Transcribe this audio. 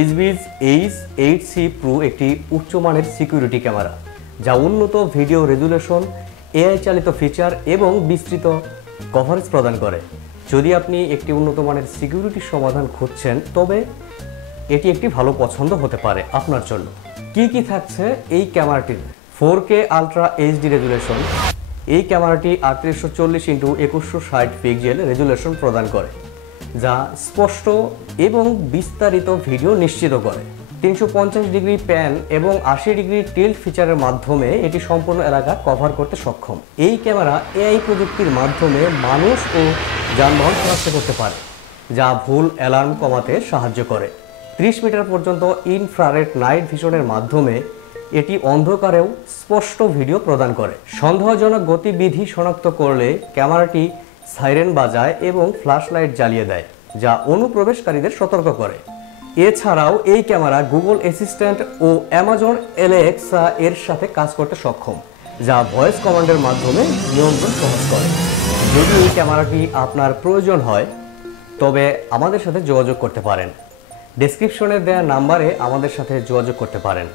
ইজবিজ H8C Pro একটি উচ্চমানের security camera যা উন্নত ভিডিও রেজুলেশন, এআই চালিত ফিচার এবং বিস্তৃত কভারেজ প্রদান করে। যদি আপনি একটি উন্নত মানের সিকিউরিটি সমাধান খুঁজছেন তবে এটি একটি ভালো পছন্দ হতে পারে আপনার জন্য। কি থাকছে এই ক্যামেরাটির? 4K ultra HD resolution. এই ক্যামেরাটি 3840x2160 পিক্সেল রেজুলেশন প্রদান করে, যা স্পষ্ট এবং বিস্তারিত ভিডিও নিশ্চিত করে। 350 ডিগ্রি প্যান এবং 80 ডিগ্রি টিল্ট ফিচারের মাধ্যমে এটি সম্পূর্ণ এলাকা কভার করতে সক্ষম। এই ক্যামেরা এআই প্রযুক্তির মাধ্যমে মানুষ ও যানবাহন শনাক্ত করতে পারে, যা ভুল অ্যালার্ম কমাতে সাহায্য করে। 30 মিটার পর্যন্ত ইনফ্রারেড নাইট ভিশনের মাধ্যমে এটি অন্ধকারেও স্পষ্ট ভিডিও প্রদান করে। সন্দেহজনক গতিবিধি শনাক্ত করলে ক্যামেরাটি সাইরেন বাজায় এবং ফ্ল্যাশ লাইট জ্বালিয়ে দেয়, যা অনুপ্রবেশকারীদের সতর্ক করে। এছাড়াও এই ক্যামেরা গুগল অ্যাসিস্ট্যান্ট ও অ্যামাজন অ্যালেক্সা এর সাথে কাজ করতে সক্ষম, যা ভয়েস কমান্ডের মাধ্যমে নিয়ন্ত্রণ সহজ করে। যদি এই ক্যামেরাটি আপনার প্রয়োজন হয় তবে আমাদের সাথে যোগাযোগ করতে পারেন। ডেসক্রিপশনে দেওয়া নাম্বারে আমাদের সাথে যোগাযোগ করতে পারেন।